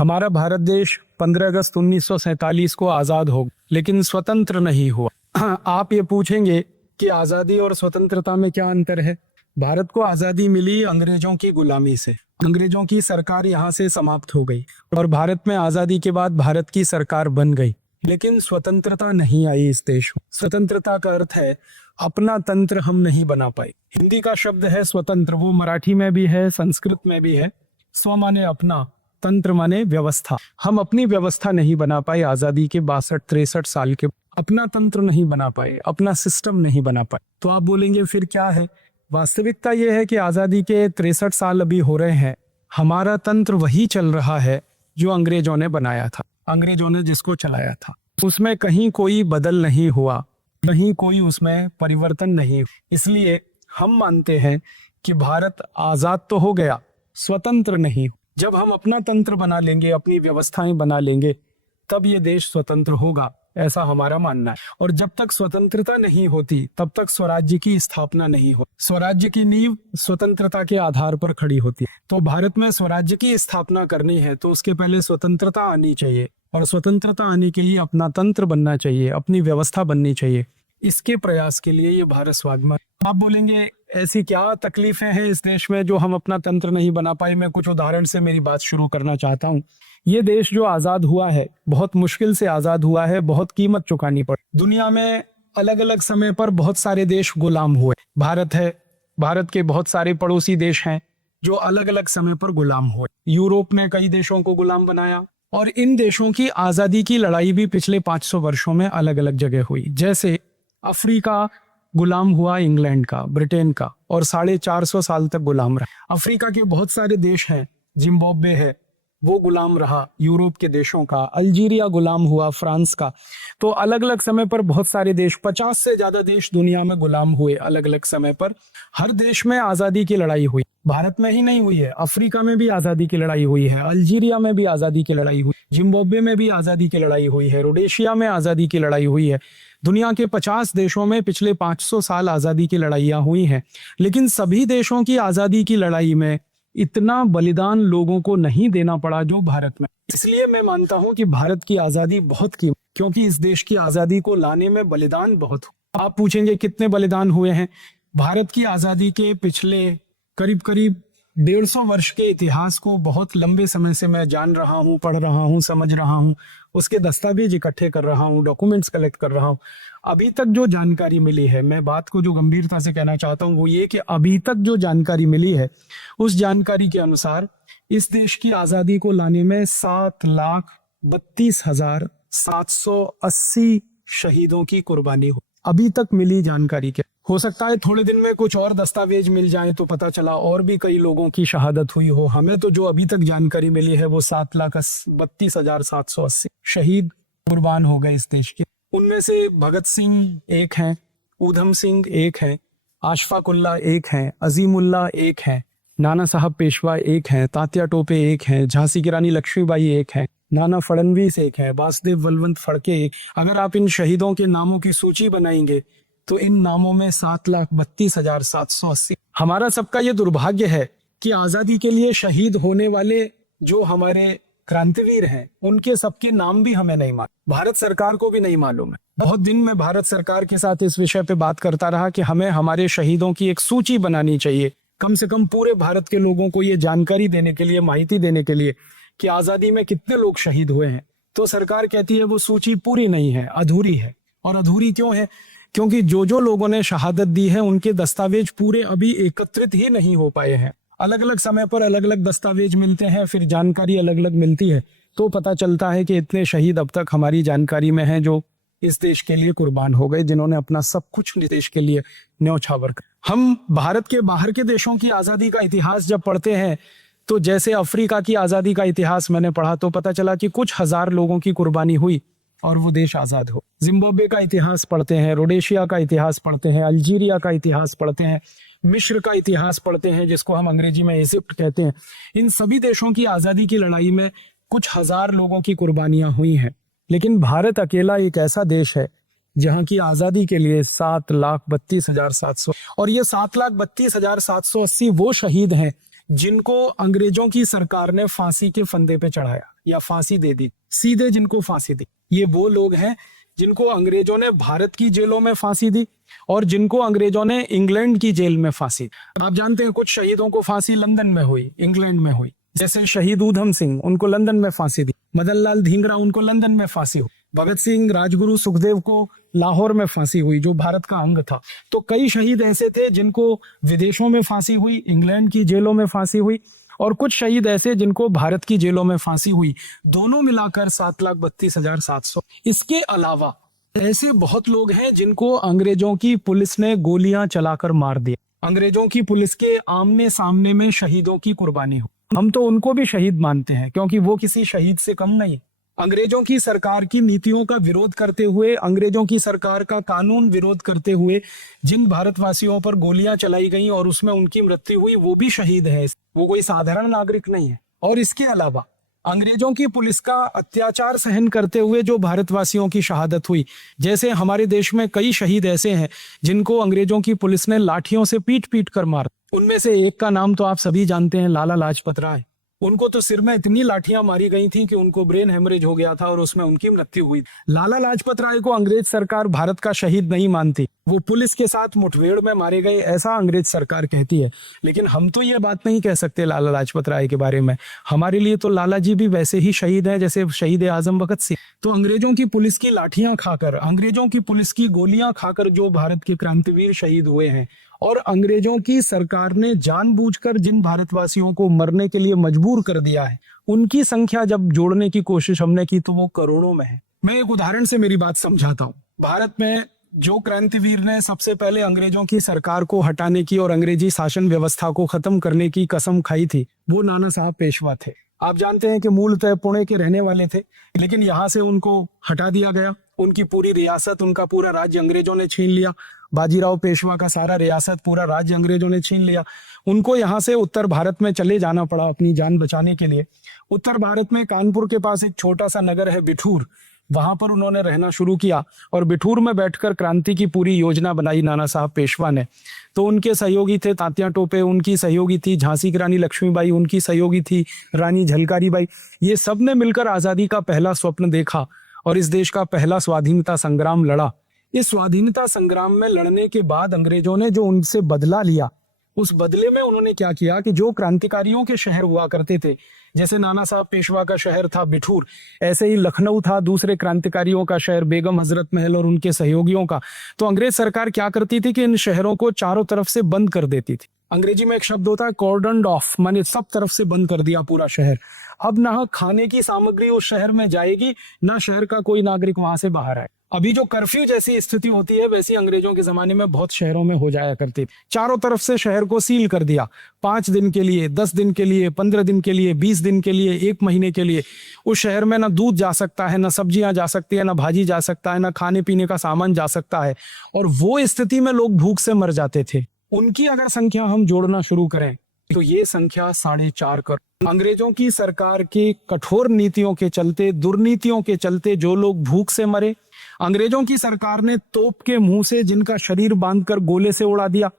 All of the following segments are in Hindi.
हमारा भारत देश 15 अगस्त 1947 को आज़ाद हो लेकिन स्वतंत्र नहीं हुआ। आप ये पूछेंगे कि आज़ादी और स्वतंत्रता में क्या अंतर है। भारत को आज़ादी मिली अंग्रेजों की गुलामी से। अंग्रेजों की सरकार यहाँ से समाप्त हो गई और भारत में आज़ादी के बाद भारत की सरकार बन गई, लेकिन स्वतंत्रता नहीं आई इस देश में। स्वतंत्रता का अर्थ है अपना तंत्र हम नहीं बना पाए। हिंदी का शब्द है स्वतंत्र, वो मराठी में भी है, संस्कृत में भी है। स्व माने अपना, तंत्र माने व्यवस्था। हम अपनी व्यवस्था नहीं बना पाए आजादी के 62-63 साल के। अपना तंत्र नहीं बना पाए, अपना सिस्टम नहीं बना पाए। तो आप बोलेंगे फिर क्या है। वास्तविकता यह है कि आजादी के 63 साल अभी हो रहे हैं, हमारा तंत्र वही चल रहा है जो अंग्रेजों ने बनाया था, अंग्रेजों ने जिसको चलाया था। उसमें कहीं कोई बदल नहीं हुआ, कहीं कोई उसमें परिवर्तन नहीं। इसलिए हम मानते हैं कि भारत आजाद तो हो गया, स्वतंत्र नहीं। जब हम अपना तंत्र बना लेंगे, अपनी व्यवस्थाएं बना लेंगे, तब ये देश स्वतंत्र होगा, ऐसा हमारा मानना है। और जब तक स्वतंत्रता नहीं होती तब तक स्वराज्य की स्थापना नहीं हो। स्वराज्य की नींव स्वतंत्रता के आधार पर खड़ी होती है। तो भारत में स्वराज्य की स्थापना करनी है तो उसके पहले स्वतंत्रता आनी चाहिए, और स्वतंत्रता आने के लिए अपना तंत्र बनना चाहिए, अपनी व्यवस्था बननी चाहिए। इसके प्रयास के लिए ये भारत स्वाभिमान। आप बोलेंगे ऐसी क्या तकलीफें हैं इस देश में जो हम अपना तंत्र नहीं बना पाए। मैं कुछ उदाहरण से मेरी बात शुरू करना चाहता हूँ। ये देश जो आजाद हुआ है, बहुत मुश्किल से आजाद हुआ है, बहुत कीमत चुकानी पड़ी। दुनिया में अलग अलग समय पर बहुत सारे देश गुलाम हुए। भारत है, भारत के बहुत सारे पड़ोसी देश हैं जो अलग अलग समय पर गुलाम हुए। यूरोप ने कई देशों को गुलाम बनाया, और इन देशों की आजादी की लड़ाई भी पिछले 500 वर्षों में अलग अलग जगह हुई। जैसे अफ्रीका गुलाम हुआ इंग्लैंड का, ब्रिटेन का, और 450 साल तक गुलाम रहा। अफ्रीका के बहुत सारे देश हैं, जिम्बाब्वे है, वो गुलाम रहा यूरोप के देशों का। अल्जीरिया गुलाम हुआ फ्रांस का। तो अलग अलग समय पर बहुत सारे देश, 50 से ज्यादा देश दुनिया में गुलाम हुए अलग अलग समय पर। हर देश में आजादी की लड़ाई हुई। भारत में ही नहीं हुई है, अफ्रीका में भी आजादी की लड़ाई हुई है, अल्जीरिया में भी आजादी की लड़ाई हुई, जिम्बाब्वे में भी आजादी की लड़ाई हुई है, रोडेशिया में आजादी की लड़ाई हुई है। दुनिया के 50 देशों में पिछले 500 साल आजादी की लड़ाइयां हुई हैं। लेकिन सभी देशों की आजादी की लड़ाई में इतना बलिदान लोगों को नहीं देना पड़ा जो भारत में। इसलिए मैं मानता हूं कि भारत की आजादी बहुत कीमती, क्योंकि इस देश की आजादी को लाने में बलिदान बहुत हुआ। आप पूछेंगे कितने बलिदान हुए हैं। भारत की आजादी के पिछले करीब करीब 150 वर्ष के इतिहास को बहुत लंबे समय से मैं जान रहा हूँ, पढ़ रहा हूँ, समझ रहा हूँ, उसके दस्तावेज इकट्ठे कर रहा हूँ, डॉक्यूमेंट्स कलेक्ट कर रहा हूँ। अभी तक जो जानकारी मिली है, मैं बात को जो गंभीरता से कहना चाहता हूँ वो ये कि अभी तक जो जानकारी मिली है, उस जानकारी के अनुसार इस देश की आजादी को लाने में 7,32,780 शहीदों की कुर्बानी हो। अभी तक मिली जानकारी के। हो सकता है थोड़े दिन में कुछ और दस्तावेज मिल जाए तो पता चला और भी कई लोगों की शहादत हुई हो। हमें तो जो अभी तक जानकारी मिली है वो 7,32,780 शहीद कुर्बान हो गए इस देश के। उनमें से भगत सिंह एक हैं, ऊधम सिंह एक हैं, अशफाक उल्लाह एक हैं, अजीमुल्लाह एक हैं, नाना साहब पेशवा एक हैं, तात्या टोपे एक हैं, झांसी की रानी लक्ष्मीबाई एक हैं, नाना फडणवीस एक है, वासुदेव बलवंत फड़के एक। अगर आप इन शहीदों के नामों की सूची बनाएंगे तो इन नामों में 7,32,780। हमारा सबका ये दुर्भाग्य है कि आजादी के लिए शहीद होने वाले जो हमारे क्रांतिवीर हैं, उनके सबके नाम भी हमें नहीं मालूम, भारत सरकार को भी नहीं मालूम है। बहुत दिन में भारत सरकार के साथ इस विषय पे बात करता रहा कि हमें हमारे शहीदों की एक सूची बनानी चाहिए, कम से कम पूरे भारत के लोगों को ये जानकारी देने के लिए, माहिती देने के लिए कि आजादी में कितने लोग शहीद हुए हैं। तो सरकार कहती है वो सूची पूरी नहीं है, अधूरी है। और अधूरी क्यों है? क्योंकि जो लोगों ने शहादत दी है उनके दस्तावेज पूरे अभी एकत्रित ही नहीं हो पाए हैं। अलग अलग समय पर अलग अलग दस्तावेज मिलते हैं, फिर जानकारी अलग अलग मिलती है, तो पता चलता है कि इतने शहीद अब तक हमारी जानकारी में हैं जो इस देश के लिए कुर्बान हो गए, जिन्होंने अपना सब कुछ देश के लिए न्यौछावर कर। हम भारत के बाहर के देशों की आजादी का इतिहास जब पढ़ते हैं, तो जैसे अफ्रीका की आजादी का इतिहास मैंने पढ़ा तो पता चला कि कुछ हजार लोगों की कुर्बानी हुई और वो देश आजाद हो। जिम्बाब्वे का इतिहास पढ़ते हैं, रोडेशिया का इतिहास पढ़ते हैं, अल्जीरिया का इतिहास पढ़ते हैं, मिस्र का इतिहास पढ़ते हैं, जिसको हम अंग्रेजी में इजिप्ट कहते हैं। इन सभी देशों की आजादी की लड़ाई में कुछ हजार लोगों की कुर्बानियां हुई हैं। लेकिन भारत अकेला एक ऐसा देश है जहां की आजादी के लिए 7,32,700, और ये 7,32,780 वो शहीद हैं जिनको अंग्रेजों की सरकार ने फांसी के फंदे पे चढ़ाया या फांसी दे दी, सीधे जिनको फांसी दी, ये वो लोग हैं जिनको अंग्रेजों ने भारत की जेलों में फांसी दी और जिनको अंग्रेजों ने इंग्लैंड की जेल में फांसी दी। आप जानते हैं कुछ शहीदों को फांसी लंदन में हुई, इंग्लैंड में हुई, जैसे शहीद ऊधम सिंह, उनको लंदन में फांसी दी। मदन लाल धिंगरा, उनको लंदन में फांसी हुई। भगत सिंह, राजगुरु, सुखदेव को लाहौर में फांसी हुई, जो भारत का अंग था। तो कई शहीद ऐसे थे जिनको विदेशों में फांसी हुई, इंग्लैंड की जेलों में फांसी हुई, और कुछ शहीद ऐसे जिनको भारत की जेलों में फांसी हुई। दोनों मिलाकर 7,32,700। इसके अलावा ऐसे बहुत लोग हैं जिनको अंग्रेजों की पुलिस ने गोलियां चलाकर मार दिया। अंग्रेजों की पुलिस के आमने सामने में शहीदों की कुर्बानी हो। हम तो उनको भी शहीद मानते हैं क्योंकि वो किसी शहीद से कम नहीं। अंग्रेजों की सरकार की नीतियों का विरोध करते हुए, अंग्रेजों की सरकार का कानून विरोध करते हुए जिन भारतवासियों पर गोलियां चलाई गई और उसमें उनकी मृत्यु हुई, वो भी शहीद है, वो कोई साधारण नागरिक नहीं है। और इसके अलावा अंग्रेजों की पुलिस का अत्याचार सहन करते हुए जो भारतवासियों की शहादत हुई, जैसे हमारे देश में कई शहीद ऐसे हैं जिनको अंग्रेजों की पुलिस ने लाठियों से पीट पीट कर मारा। उनमें से एक का नाम तो आप सभी जानते हैं, लाला लाजपत राय। उनको तो सिर में इतनी लाठियां मारी गई थी कि उनको ब्रेन हेमरेज हो गया था और उसमें उनकी मृत्यु हुई। लाला लाजपत राय को अंग्रेज सरकार भारत का शहीद नहीं मानती, वो पुलिस के साथ मुठभेड़ में मारे गए, ऐसा अंग्रेज सरकार कहती है। लेकिन हम तो ये बात नहीं कह सकते लाला लाजपत राय के बारे में। हमारे लिए तो लाला जी भी वैसे ही शहीद हैं जैसे शहीद आजम भगत सिंह। तो अंग्रेजों की पुलिस की लाठियां खाकर, अंग्रेजों की पुलिस की गोलियां खाकर जो भारत के क्रांतिवीर शहीद हुए हैं, और अंग्रेजों की सरकार ने जानबूझकर जिन भारतवासियों को मरने के लिए मजबूर कर दिया है, उनकी संख्या जब जोड़ने की कोशिश हमने की तो वो करोड़ों में है। मैं एक उदाहरण से मेरी बात समझाता हूँ। भारत में जो क्रांतिवीर ने सबसे पहले अंग्रेजों की सरकार को हटाने की और अंग्रेजी शासन व्यवस्था को खत्म करने की कसम खाई थी, वो नाना साहब पेशवा थे। आप जानते हैं कि मूलतः पुणे के रहने वाले थे, लेकिन यहाँ से उनको हटा दिया गया। उनकी पूरी रियासत, उनका पूरा राज्य अंग्रेजों ने छीन लिया। बाजीराव पेशवा का सारा रियासत, पूरा राज्य अंग्रेजों ने छीन लिया। उनको यहाँ से उत्तर भारत में चले जाना पड़ा अपनी जान बचाने के लिए। उत्तर भारत में कानपुर के पास एक छोटा सा नगर है बिठूर, वहां पर उन्होंने रहना शुरू किया और बिठूर में बैठकर क्रांति की पूरी योजना बनाई नाना साहब पेशवा ने। तो उनके सहयोगी थे तात्या टोपे, उनकी सहयोगी थी झांसी की रानी लक्ष्मीबाई, उनकी सहयोगी थी रानी झलकारी बाई। ये सब ने मिलकर आजादी का पहला स्वप्न देखा और इस देश का पहला स्वाधीनता संग्राम लड़ा। इस स्वाधीनता संग्राम में लड़ने के बाद अंग्रेजों ने जो उनसे बदला लिया, उस बदले में उन्होंने क्या किया कि जो क्रांतिकारियों के शहर हुआ करते थे, जैसे नाना साहब पेशवा का शहर था बिठूर, ऐसे ही लखनऊ था दूसरे क्रांतिकारियों का शहर, बेगम हजरत महल और उनके सहयोगियों का। तो अंग्रेज सरकार क्या करती थी कि इन शहरों को चारों तरफ से बंद कर देती थी। अंग्रेजी में एक शब्द होता है कॉर्डन ऑफ, माने सब तरफ से बंद कर दिया पूरा शहर। अब ना खाने की सामग्री उस शहर में जाएगी, ना शहर का कोई नागरिक वहां से बाहर आए। अभी जो कर्फ्यू जैसी स्थिति होती है वैसी अंग्रेजों के जमाने में बहुत शहरों में हो जाया करती। चारों तरफ से शहर को सील कर दिया, 5 दिन के लिए, 10 दिन के लिए, 15 दिन के लिए, 20 दिन के लिए, 1 महीने के लिए। उस शहर में ना दूध जा सकता है, ना सब्जियां जा सकती है, ना भाजी जा सकता है, ना खाने पीने का सामान जा सकता है। और वो स्थिति में लोग भूख से मर जाते थे। उनकी अगर संख्या हम जोड़ना शुरू करें तो ये संख्या 4.5 करोड़। अंग्रेजों की सरकार की कठोर नीतियों के चलते, दुर्नीतियों के चलते जो लोग भूख से मरे, अंग्रेजों की सरकार ने तोप के मुंह से जिनका शरीर बांधकर गोले से उड़ा दिया।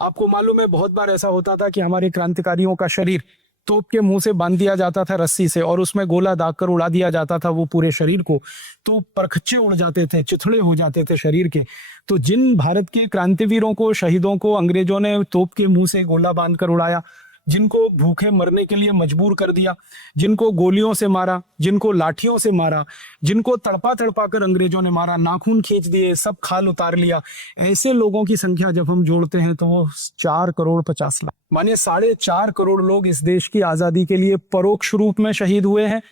आपको मालूम है बहुत बार ऐसा होता था कि हमारे क्रांतिकारियों का शरीर तोप के मुंह से बांध दिया जाता था रस्सी से और उसमें गोला दागकर उड़ा दिया जाता था वो पूरे शरीर को, तो परखच्चे उड़ जाते थे, चिथड़े हो जाते थे शरीर के। तो जिन भारत के क्रांतिवीरों को, शहीदों को अंग्रेजों ने तोप के मुंह से गोला बांधकर उड़ाया, जिनको भूखे मरने के लिए मजबूर कर दिया, जिनको गोलियों से मारा, जिनको लाठियों से मारा, जिनको तड़पा तड़पा कर अंग्रेजों ने मारा, नाखून खींच दिए, सब खाल उतार लिया, ऐसे लोगों की संख्या जब हम जोड़ते हैं तो वो 4,50,00,000 माने 4.5 करोड़ लोग इस देश की आजादी के लिए परोक्ष रूप में शहीद हुए हैं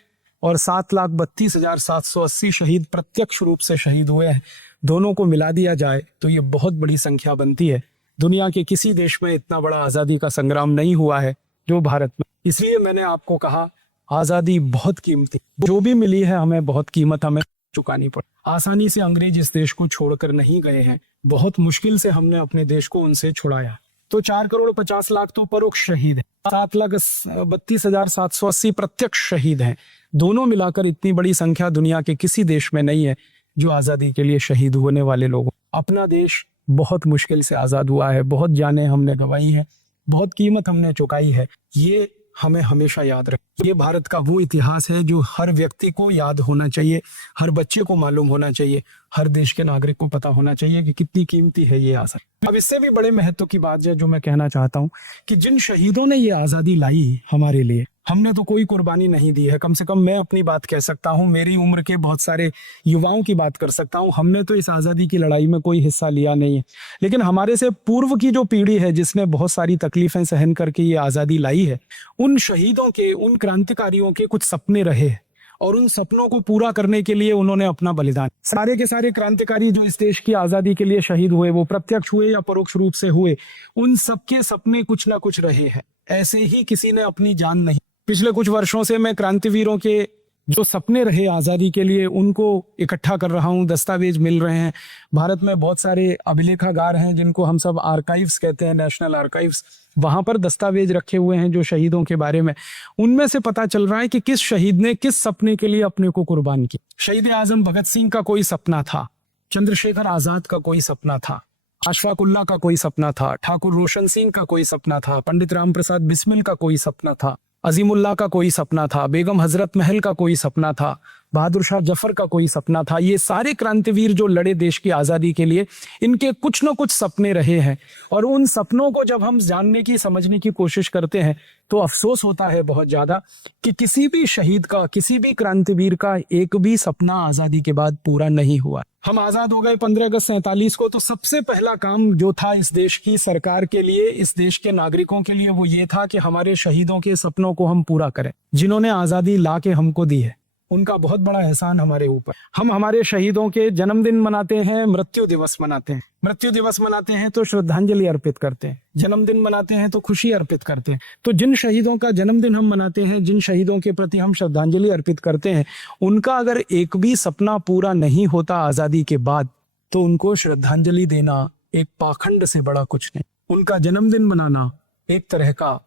और 7,32,780 शहीद प्रत्यक्ष रूप से शहीद हुए हैं। दोनों को मिला दिया जाए तो ये बहुत बड़ी संख्या बनती है। दुनिया के किसी देश में इतना बड़ा आजादी का संग्राम नहीं हुआ है जो भारत में। इसलिए मैंने आपको कहा आजादी बहुत कीमती, जो भी मिली है हमें बहुत कीमत हमें चुकानी पड़ी। आसानी से अंग्रेज इस देश को छोड़कर नहीं गए हैं, बहुत मुश्किल से हमने अपने देश को उनसे छुड़ाया। तो 4,50,00,000 तो परोक्ष शहीद है, 7,32,780 प्रत्यक्ष शहीद हैं। दोनों मिलाकर इतनी बड़ी संख्या दुनिया के किसी देश में नहीं है जो आजादी के लिए शहीद होने वाले लोग। अपना देश बहुत मुश्किल से आजाद हुआ है, बहुत जानें हमने गंवाई हैं, बहुत कीमत हमने चुकाई है, ये हमें हमेशा याद रखें। ये भारत का वो इतिहास है जो हर व्यक्ति को याद होना चाहिए, हर बच्चे को मालूम होना चाहिए, हर देश के नागरिक को पता होना चाहिए कि कितनी कीमती है ये आज़ादी। अब इससे भी बड़े महत्व की बात है जो मैं कहना चाहता हूँ कि जिन शहीदों ने ये आज़ादी लाई हमारे लिए, हमने तो कोई कुर्बानी नहीं दी है। कम से कम मैं अपनी बात कह सकता हूँ, मेरी उम्र के बहुत सारे युवाओं की बात कर सकता हूँ, हमने तो इस आज़ादी की लड़ाई में कोई हिस्सा लिया नहीं है। लेकिन हमारे से पूर्व की जो पीढ़ी है जिसने बहुत सारी तकलीफें सहन करके ये आज़ादी लाई है, उन शहीदों के, उन क्रांतिकारियों के कुछ सपने रहे हैं और उन सपनों को पूरा करने के लिए उन्होंने अपना बलिदान। सारे के सारे क्रांतिकारी जो इस देश की आज़ादी के लिए शहीद हुए, वो प्रत्यक्ष हुए या परोक्ष रूप से हुए, उन सबके सपने कुछ ना कुछ रहे हैं। ऐसे ही किसी ने अपनी जान नहीं। पिछले कुछ वर्षों से मैं क्रांतिवीरों के जो सपने रहे आज़ादी के लिए उनको इकट्ठा कर रहा हूँ, दस्तावेज मिल रहे हैं। भारत में बहुत सारे अभिलेखागार हैं जिनको हम सब आर्काइव्स कहते हैं, नेशनल आर्काइव्स, वहां पर दस्तावेज रखे हुए हैं जो शहीदों के बारे में। उनमें से पता चल रहा है कि किस शहीद ने किस सपने के लिए अपने को कुर्बान किया। शहीद आजम भगत सिंह का कोई सपना था, चंद्रशेखर आजाद का कोई सपना था, अशफाक उल्लाह का कोई सपना था, ठाकुर रोशन सिंह का कोई सपना था, पंडित राम प्रसाद बिस्मिल का कोई सपना था, अजीमुल्लाह का कोई सपना था, बेगम हजरत महल का कोई सपना था, बहादुर शाह जफर का कोई सपना था। ये सारे क्रांतिवीर जो लड़े देश की आज़ादी के लिए, इनके कुछ न कुछ सपने रहे हैं। और उन सपनों को जब हम जानने की, समझने की कोशिश करते हैं तो अफसोस होता है बहुत ज़्यादा कि किसी भी शहीद का, किसी भी क्रांतिवीर का एक भी सपना आज़ादी के बाद पूरा नहीं हुआ। हम आज़ाद हो गए 15 अगस्त 47 को, तो सबसे पहला काम जो था इस देश की सरकार के लिए, इस देश के नागरिकों के लिए, वो ये था कि हमारे शहीदों के सपनों को हम पूरा करें। जिन्होंने आज़ादी ला के हमको दी है, उनका बहुत बड़ा एहसान हमारे ऊपर। हम हमारे शहीदों के जन्मदिन मनाते हैं, मृत्यु दिवस मनाते हैं। मृत्यु दिवस मनाते हैं तो श्रद्धांजलि अर्पित करते हैं, जन्मदिन मनाते हैं तो खुशी अर्पित करते हैं। तो जिन शहीदों का जन्मदिन हम मनाते हैं, जिन शहीदों के प्रति हम श्रद्धांजलि अर्पित करते हैं, उनका अगर एक भी सपना पूरा नहीं होता आज़ादी के बाद, तो उनको श्रद्धांजलि देना एक पाखंड से बड़ा कुछ नहीं। उनका जन्मदिन मनाना एक तरह का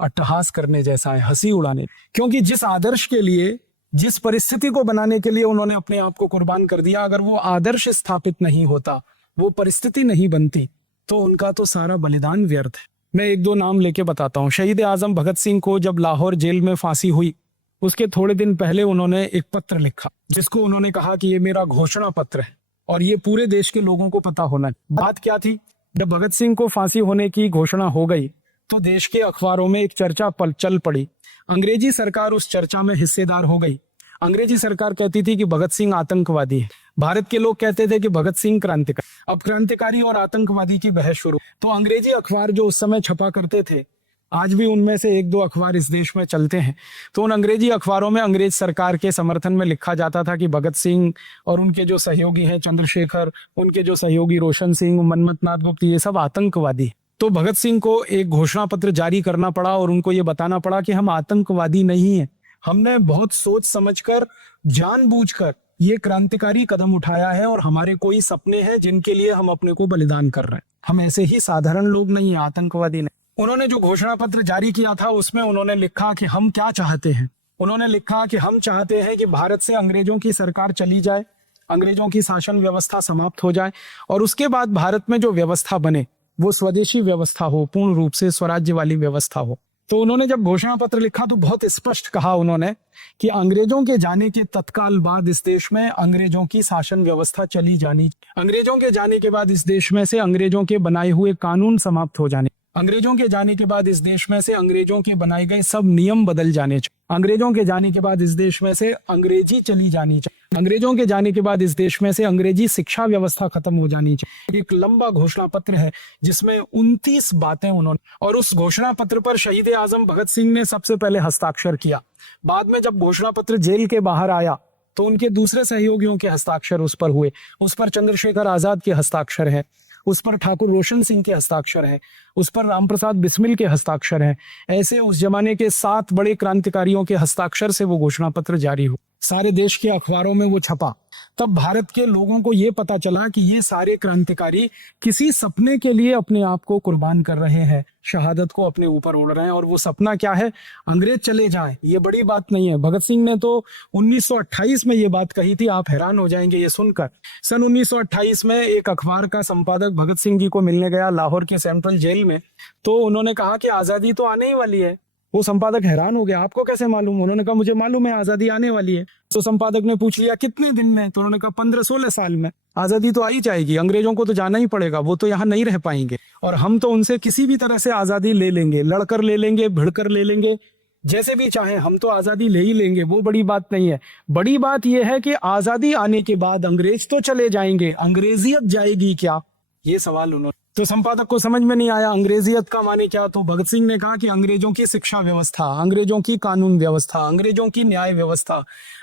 अट्टहास करने जैसा है, हंसी उड़ाने। क्योंकि जिस आदर्श के लिए, जिस परिस्थिति को बनाने के लिए उन्होंने अपने आप को कुर्बान कर दिया, अगर वो आदर्श स्थापित नहीं होता, वो परिस्थिति नहीं बनती, तो उनका तो सारा बलिदान व्यर्थ है। मैं एक दो नाम लेके बताता हूँ। शहीद आजम भगत सिंह को जब लाहौर जेल में फांसी हुई, उसके थोड़े दिन पहले उन्होंने एक पत्र लिखा जिसको उन्होंने कहा कि ये मेरा घोषणा पत्र है और ये पूरे देश के लोगों को पता होना है। बात क्या थी? जब भगत सिंह को फांसी होने की घोषणा हो गई तो देश के अखबारों में एक चर्चा चल पड़ी। अंग्रेजी सरकार उस चर्चा में हिस्सेदार हो गई। अंग्रेजी सरकार कहती थी कि भगत सिंह आतंकवादी है, भारत के लोग कहते थे कि भगत सिंह क्रांतिकारी। अब क्रांतिकारी और आतंकवादी की बहस शुरू। तो अंग्रेजी अखबार जो उस समय छपा करते थे, आज भी उनमें से एक दो अखबार इस देश में चलते हैं, तो उन अंग्रेजी अखबारों में अंग्रेज सरकार के समर्थन में लिखा जाता था कि भगत सिंह और उनके जो सहयोगी हैं चंद्रशेखर, उनके जो सहयोगी रोशन सिंह, मनमथ नाथ गुप्त, ये सब आतंकवादी। तो भगत सिंह को एक घोषणा पत्र जारी करना पड़ा और उनको ये बताना पड़ा कि हम आतंकवादी नहीं है, हमने बहुत सोच समझकर, जानबूझकर ये क्रांतिकारी कदम उठाया है और हमारे कोई सपने हैं जिनके लिए हम अपने को बलिदान कर रहे हैं। हम ऐसे ही साधारण लोग नहीं है, आतंकवादी नहीं। उन्होंने जो घोषणा पत्र जारी किया था उसमें उन्होंने लिखा कि हम क्या चाहते हैं। उन्होंने लिखा कि हम चाहते हैं कि भारत से अंग्रेजों की सरकार चली जाए, अंग्रेजों की शासन व्यवस्था समाप्त हो जाए और उसके बाद भारत में जो व्यवस्था बने वो स्वदेशी व्यवस्था हो, पूर्ण रूप से स्वराज्य वाली व्यवस्था हो। तो उन्होंने जब घोषणा पत्र लिखा तो बहुत स्पष्ट कहा उन्होंने कि अंग्रेजों के जाने के तत्काल बाद इस देश में अंग्रेजों की शासन व्यवस्था चली जानी, अंग्रेजों के जाने के बाद इस देश में से अंग्रेजों के बनाए हुए कानून समाप्त हो जाने, अंग्रेजों के जाने के बाद इस देश में से अंग्रेजों के बनाए गए सब नियम बदल जाने चाहिए, अंग्रेजों के जाने के बाद इस देश में से अंग्रेजी चली जानी चाहिए, अंग्रेजों के जाने के बाद इस देश में से अंग्रेजी शिक्षा व्यवस्था खत्म हो जानी चाहिए। एक लंबा घोषणा पत्र है जिसमें 29 बातें उन्होंने, और उस घोषणा पत्र पर शहीद आजम भगत सिंह ने सबसे पहले हस्ताक्षर किया। बाद में जब घोषणा पत्र जेल के बाहर आया तो उनके दूसरे सहयोगियों के हस्ताक्षर उस पर हुए। उस पर चंद्रशेखर आजाद के हस्ताक्षर है, उस पर ठाकुर रोशन सिंह के हस्ताक्षर हैं, उस पर राम प्रसाद बिस्मिल के हस्ताक्षर हैं। ऐसे उस जमाने के 7 बड़े क्रांतिकारियों के हस्ताक्षर से वो घोषणा पत्र जारी हुआ। सारे देश के अखबारों में वो छपा, तब भारत के लोगों को ये पता चला कि ये सारे क्रांतिकारी किसी सपने के लिए अपने आप को कुर्बान कर रहे हैं, शहादत को अपने ऊपर ओढ़ रहे हैं। और वो सपना क्या है? अंग्रेज चले जाएं। ये बड़ी बात नहीं है। भगत सिंह ने तो 1928 में ये बात कही थी, आप हैरान हो जाएंगे ये सुनकर। सन 1928 में एक अखबार का संपादक भगत सिंह जी को मिलने गया लाहौर के सेंट्रल जेल में, तो उन्होंने कहा कि आजादी तो आने ही वाली है। वो संपादक हैरान हो गया, आपको कैसे मालूम? उन्होंने कहा मुझे मालूम है, आजादी आने वाली है। तो संपादक ने पूछ लिया कितने दिन में? तो उन्होंने कहा 15-16 साल में आजादी तो आ ही जाएगी, अंग्रेजों को तो जाना ही पड़ेगा, वो तो यहाँ नहीं रह पाएंगे और हम तो उनसे किसी भी तरह से आजादी ले लेंगे, लड़कर ले लेंगे, भिड़कर ले लेंगे, जैसे भी चाहे हम तो आजादी ले ही लेंगे। वो बड़ी बात नहीं है। बड़ी बात यह है कि आजादी आने के बाद अंग्रेज तो चले जाएंगे, अंग्रेजियत जाएगी क्या? ये सवाल उन्होंने, तो संपादक को समझ में नहीं आया अंग्रेजियत का माने क्या। तो भगत सिंह ने कहा कि अंग्रेजों की शिक्षा व्यवस्था, अंग्रेजों की कानून व्यवस्था, अंग्रेजों की न्याय व्यवस्था,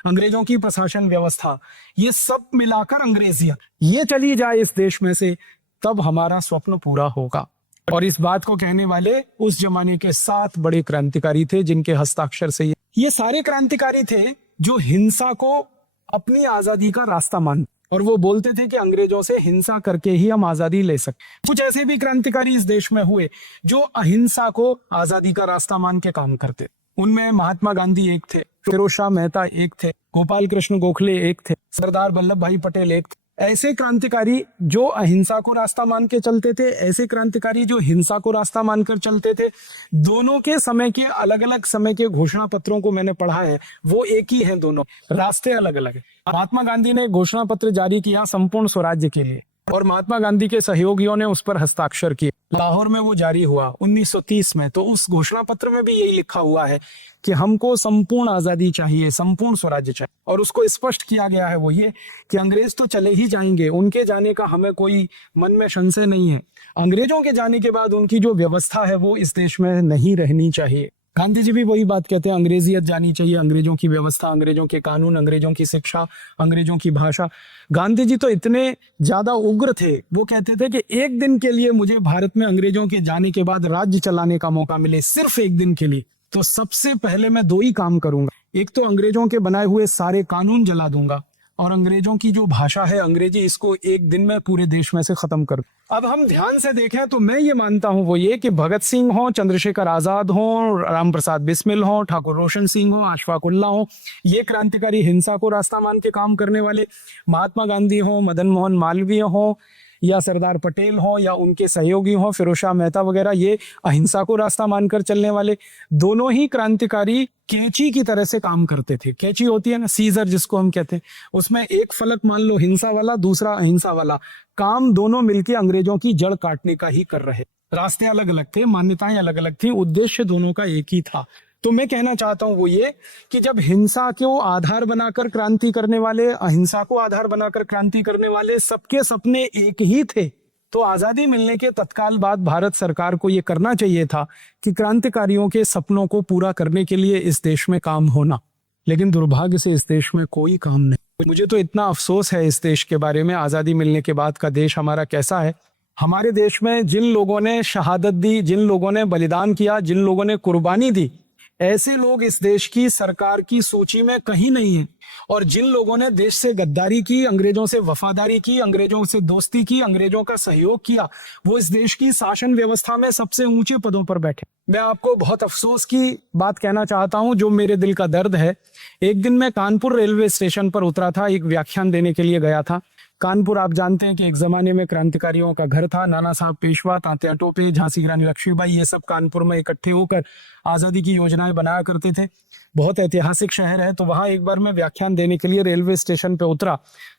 अंग्रेजों की प्रशासन व्यवस्था, ये सब मिलाकर अंग्रेजियत ये चली जाए इस देश में से, तब हमारा स्वप्न पूरा होगा। और इस बात को कहने वाले उस जमाने के 7 बड़े क्रांतिकारी थे जिनके हस्ताक्षर से ये सारे क्रांतिकारी थे जो हिंसा को अपनी आजादी का रास्ता मानते, और वो बोलते थे कि अंग्रेजों से हिंसा करके ही हम आजादी ले सकते। कुछ ऐसे भी क्रांतिकारी इस देश में हुए जो अहिंसा को आजादी का रास्ता मान के काम करते। उनमें महात्मा गांधी एक थे, फिरोज शाह मेहता एक थे, गोपाल कृष्ण गोखले एक थे, सरदार वल्लभ भाई पटेल एक थे। ऐसे क्रांतिकारी जो अहिंसा को रास्ता मान के चलते थे, ऐसे क्रांतिकारी जो हिंसा को रास्ता मानकर चलते थे। दोनों के समय के अलग अलग समय के घोषणा पत्रों को मैंने पढ़ा है, वो एक ही है, दोनों रास्ते अलग अलग है। महात्मा गांधी ने घोषणा पत्र जारी किया संपूर्ण स्वराज्य के लिए, और महात्मा गांधी के सहयोगियों ने उस पर हस्ताक्षर किए। लाहौर में वो जारी हुआ 1930 में। तो उस घोषणा पत्र में भी यही लिखा हुआ है कि हमको संपूर्ण आजादी चाहिए, संपूर्ण स्वराज्य चाहिए। और उसको स्पष्ट किया गया है वो ये कि अंग्रेज तो चले ही जाएंगे, उनके जाने का हमें कोई मन में संशय नहीं है। अंग्रेजों के जाने के बाद उनकी जो व्यवस्था है वो इस देश में नहीं रहनी चाहिए। गांधी जी भी वही बात कहते हैं, अंग्रेजियत जानी चाहिए, अंग्रेजों की व्यवस्था, अंग्रेजों के कानून, अंग्रेजों की शिक्षा, अंग्रेजों की भाषा। गांधी जी तो इतने ज्यादा उग्र थे, वो कहते थे कि एक दिन के लिए मुझे भारत में अंग्रेजों के जाने के बाद राज्य चलाने का मौका मिले, सिर्फ एक दिन के लिए, तो सबसे पहले मैं 2 ही काम करूंगा। एक तो अंग्रेजों के बनाए हुए सारे कानून जला दूंगा, और अंग्रेजों की जो भाषा है अंग्रेजी, इसको एक दिन में पूरे देश में से खत्म कर। अब हम ध्यान से देखें तो मैं ये मानता हूं वो ये कि भगत सिंह हो, चंद्रशेखर आजाद हो, राम प्रसाद बिस्मिल हो, ठाकुर रोशन सिंह हो, अशफाक उल्लाह हो, ये क्रांतिकारी हिंसा को रास्ता मान के काम करने वाले, महात्मा गांधी हो, मदन मोहन मालवीय हो, या सरदार पटेल हो, या उनके सहयोगी हो फिरोज शाह मेहता वगैरह, ये अहिंसा को रास्ता मानकर चलने वाले, दोनों ही क्रांतिकारी कैंची की तरह से काम करते थे। कैंची होती है ना, सीजर जिसको हम कहते हैं, उसमें एक फलक मान लो हिंसा वाला, दूसरा अहिंसा वाला, काम दोनों मिलके अंग्रेजों की जड़ काटने का ही कर रहे। रास्ते अलग अलग थे, मान्यताएं अलग अलग थी, उद्देश्य दोनों का एक ही था। तो मैं कहना चाहता हूं वो ये कि जब हिंसा को आधार बनाकर क्रांति करने वाले, अहिंसा को आधार बनाकर क्रांति करने वाले सबके सपने एक ही थे, तो आजादी मिलने के तत्काल बाद भारत सरकार को ये करना चाहिए था कि क्रांतिकारियों के सपनों को पूरा करने के लिए इस देश में काम होना। लेकिन दुर्भाग्य से इस देश में कोई काम नहीं। मुझे तो इतना अफसोस है इस देश के बारे में, आजादी मिलने के बाद का देश हमारा कैसा है। हमारे देश में जिन लोगों ने शहादत दी, जिन लोगों ने बलिदान किया, जिन लोगों ने कुर्बानी दी, ऐसे लोग इस देश की सरकार की सूची में कहीं नहीं है। और जिन लोगों ने देश से गद्दारी की, अंग्रेजों से वफादारी की, अंग्रेजों से दोस्ती की, अंग्रेजों का सहयोग किया, वो इस देश की शासन व्यवस्था में सबसे ऊंचे पदों पर बैठे। मैं आपको बहुत अफसोस की बात कहना चाहता हूं, जो मेरे दिल का दर्द है। एक दिन मैं कानपुर रेलवे स्टेशन पर उतरा था, एक व्याख्यान देने के लिए गया था। कानपुर आप जानते हैं कि एक जमाने में क्रांतिकारियों का घर था। नाना साहब पेशवा, तात्या टोपे, झांसी की रानी लक्ष्मीबाई, ये सब कानपुर में इकट्ठे होकर आजादी की योजनाएं बनाया करते थे। बहुत ऐतिहासिक शहर है। तो वहां एक बार मैं व्याख्यान देने के लिए रेलवे स्टेशन पे उतरा,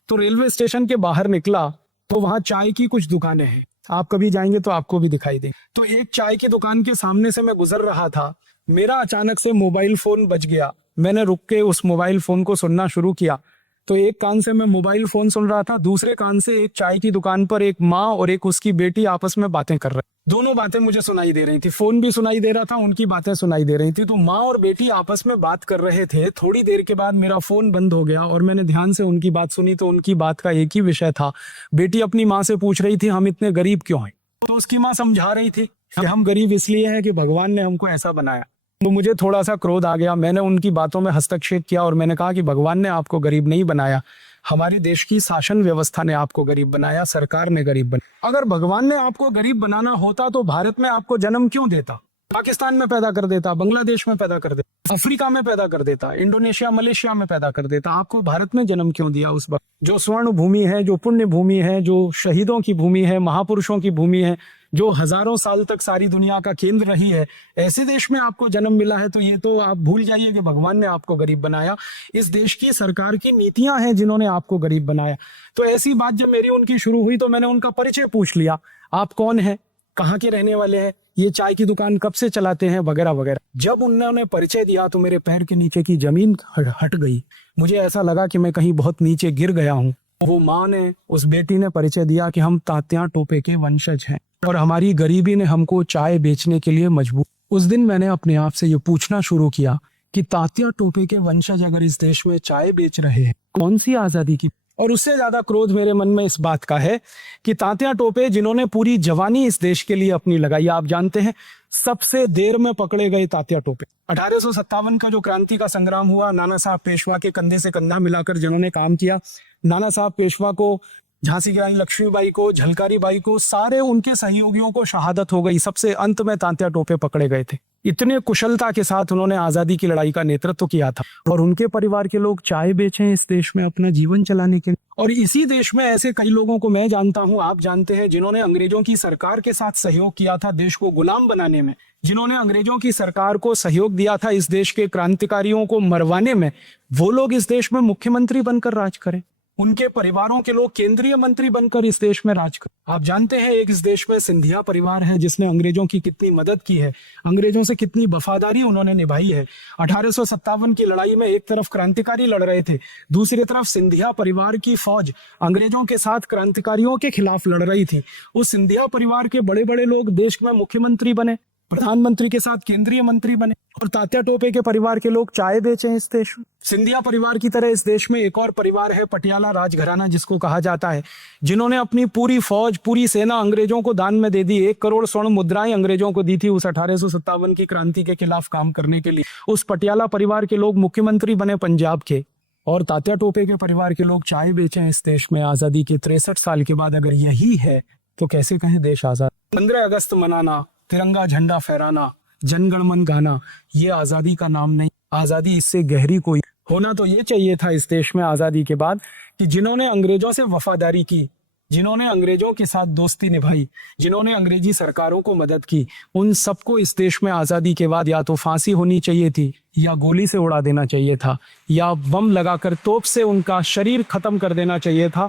तो रेलवे स्टेशन के बाहर निकला तो वहां चाय की कुछ दुकानें हैं, आप कभी जाएंगे तो आपको भी दिखाई दे। तो एक चाय की दुकान के सामने से मैं गुजर रहा था, मेरा अचानक से मोबाइल फोन बज गया। मैंने रुक के उस मोबाइल फोन को सुनना शुरू किया। तो एक कान से मैं मोबाइल फोन सुन रहा था, दूसरे कान से एक चाय की दुकान पर एक माँ और एक उसकी बेटी आपस में बातें कर रहे। दोनों बातें मुझे सुनाई दे रही थी, फोन भी सुनाई दे रहा था, उनकी बातें सुनाई दे रही थी। तो माँ और बेटी आपस में बात कर रहे थे। थोड़ी देर के बाद मेरा फोन बंद हो गया और मैंने ध्यान से उनकी बात सुनी। तो उनकी बात का एक ही विषय था। बेटी अपनी माँ से पूछ रही थी हम इतने गरीब क्यों हैं। तो उसकी माँ समझा रही थी कि हम गरीब इसलिए हैं कि भगवान ने हमको ऐसा बनाया। तो मुझे थोड़ा सा क्रोध आ गया। मैंने उनकी बातों में हस्तक्षेप किया और मैंने कहा कि भगवान ने आपको गरीब नहीं बनाया, हमारे देश की शासन व्यवस्था ने आपको गरीब बनाया, सरकार ने गरीब बनाया। अगर भगवान ने आपको गरीब बनाना होता तो भारत में आपको जन्म क्यों देता? पाकिस्तान में पैदा कर देता, बांग्लादेश में पैदा कर देता, अफ्रीका में पैदा कर देता, इंडोनेशिया मलेशिया में पैदा कर देता। आपको भारत में जन्म क्यों दिया उस वक्त? जो स्वर्ण भूमि है, जो पुण्य भूमि है, जो शहीदों की भूमि है, महापुरुषों की भूमि है, जो हजारों साल तक सारी दुनिया का केंद्र रही है, ऐसे देश में आपको जन्म मिला है। तो ये तो आप भूल जाइए कि भगवान ने आपको गरीब बनाया। इस देश की सरकार की नीतियां हैं जिन्होंने आपको गरीब बनाया। तो ऐसी बात जब मेरी उनकी शुरू हुई तो मैंने उनका परिचय पूछ लिया, आप कौन हैं, कहाँ के रहने वाले हैं, ये चाय की दुकान कब से चलाते हैं, वगैरह वगैरह। जब उन्होंने परिचय दिया तो मेरे पैर के नीचे की जमीन हट गई। मुझे ऐसा लगा कि मैं कहीं बहुत नीचे गिर गया हूँ। वो माँ ने, उस बेटी ने परिचय दिया कि हम तात्या टोपे के वंशज हैं और हमारी गरीबी ने हमको चाय बेचने के लिए मजबूर। उस दिन मैंने अपने आप से ये पूछना शुरू किया कि तात्या टोपे के वंशज अगर इस देश में चाय बेच रहे हैं, कौन सी आजादी की? और उससे ज्यादा क्रोध मेरे मन में इस बात का है कि तात्या टोपे जिन्होंने पूरी जवानी इस देश के लिए अपनी लगाई, आप जानते हैं सबसे देर में पकड़े गए तात्या टोपे। 1857 का जो क्रांति का संग्राम हुआ, नाना साहब पेशवा के कंधे से कंधा मिलाकर जिन्होंने काम किया, नाना साहब पेशवा को, झांसी की रानी लक्ष्मीबाई को, झलकारी बाई को, सारे उनके सहयोगियों को शहादत हो गई। सबसे अंत में तात्या टोपे पकड़े गए थे। इतने कुशलता के साथ उन्होंने आजादी की लड़ाई का नेतृत्व किया था और उनके परिवार के लोग चाय बेचे इस देश में अपना जीवन चलाने के लिए। और इसी देश में ऐसे कई लोगों को मैं जानता हूं, आप जानते हैं, जिन्होंने अंग्रेजों की सरकार के साथ सहयोग किया था देश को गुलाम बनाने में, जिन्होंने अंग्रेजों की सरकार को सहयोग दिया था इस देश के क्रांतिकारियों को मरवाने में। वो लोग इस देश में मुख्यमंत्री बनकर राज करें, उनके परिवारों के लोग केंद्रीय मंत्री बनकर इस देश में राज करें। आप जानते हैं एक इस देश में सिंधिया परिवार है जिसने अंग्रेजों की कितनी मदद की है, अंग्रेजों से कितनी वफादारी उन्होंने निभाई है। 1857 की लड़ाई में एक तरफ क्रांतिकारी लड़ रहे थे, दूसरी तरफ सिंधिया परिवार की फौज अंग्रेजों के साथ क्रांतिकारियों के खिलाफ लड़ रही थी। उस सिंधिया परिवार के बड़े बड़े लोग देश में मुख्यमंत्री बने, प्रधानमंत्री के साथ केंद्रीय मंत्री बने, और तात्या टोपे के परिवार के लोग चाय बेचे इस देश में। सिंधिया परिवार की तरह इस देश में एक और परिवार है, पटियाला राजघराना जिसको कहा जाता है, जिन्होंने अपनी पूरी फौज, पूरी सेना अंग्रेजों को दान में दे दी। 1 करोड़ स्वर्ण मुद्राएं अंग्रेजों को दी थी उस 1857 की क्रांति के खिलाफ काम करने के लिए। उस पटियाला परिवार के लोग मुख्यमंत्री बने पंजाब के, और तात्या टोपे के परिवार के लोग चाय बेचे इस देश में आजादी के 63 साल के बाद। अगर यही है तो कैसे कहें देश आजाद? 15 अगस्त मनाना, तिरंगा झंडा फहराना, जनगण मन गाना, ये आजादी का नाम नहीं। आजादी इससे गहरी कोई होना तो ये चाहिए था इस देश में आजादी के बाद कि जिन्होंने अंग्रेजों से वफादारी की, जिन्होंने अंग्रेजों के साथ दोस्ती निभाई, जिन्होंने अंग्रेजी सरकारों को मदद की, उन सबको इस देश में आजादी के बाद या तो फांसी होनी चाहिए थी, या गोली से उड़ा देना चाहिए था, या बम लगाकर तोप से उनका शरीर खत्म कर देना चाहिए था।